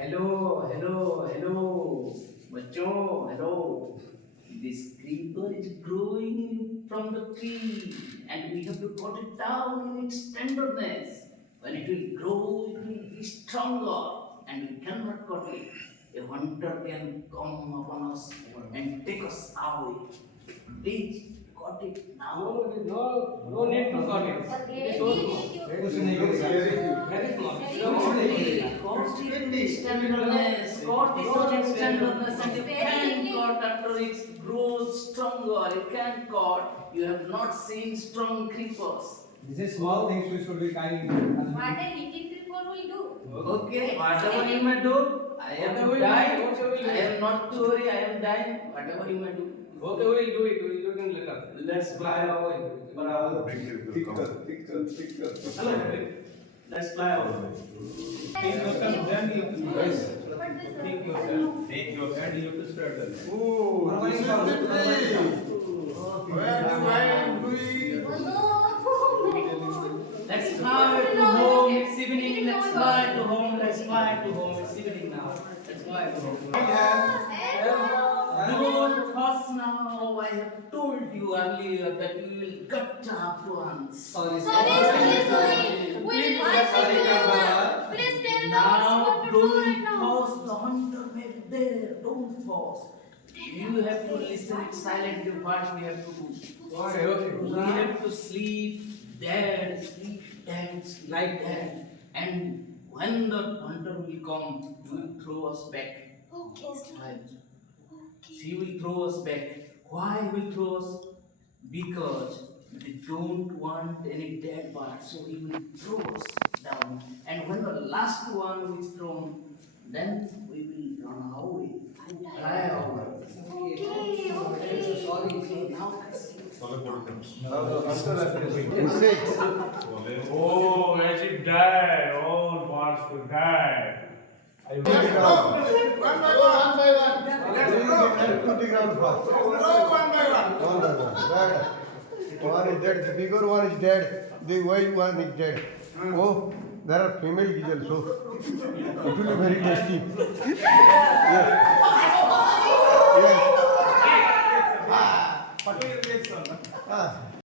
Hello hello hello बच्चों hello. This creeper is growing from the tree and we have to cut it down in its tenderness. When it will grow, it will be stronger and we cannot cut it. A hunter can come upon us and take us away. Please cut it now. No need to cut it. It is also very small. Cut it in its tenderness. Cut it on its tenderness and you can cut after it grows stronger. You can cut. You have not seen strong creepers. This is small things we should be kind. What a little creeper will do. Okay, whatever you may do, I am dying. I am not to worry, I am dying. Whatever you may do. Okay, we will do it. We will do it in later. Let's fly away. Thicker. Hello. Let's fly away. Take yourself, then you guys. Take yourself. Take your hand, you have to start the line. Oh, this is the tree. Where do I do it? Let's fly to home. It's evening. Let's fly to home. Let's fly to home. It's evening now. Let's fly to home. Don't fuss now. I have told you earlier that we will cut up once. Sorry. We will Sorry, Kaba. Please tell us Now what to do right don't now. force. The hunter may be there. Don't force. You have to listen silently what we have to do. Okay. We have to sleep dead, like that. And when the hunter will come, he will throw us back. Right. He will throw us back. Why he will throw us? Because we don't want any dead parts, so he will throw us down. And when the last one is thrown, then we will run away. Fly away. Okay. Sorry. Now let's see. Oh, let it die. All parts will die. One by one. Let's put the ground first. One by one. One is dead. The bigger one is dead. The white one is dead. Oh, there are female gizels, so it will be very tasty. Yes. Yes.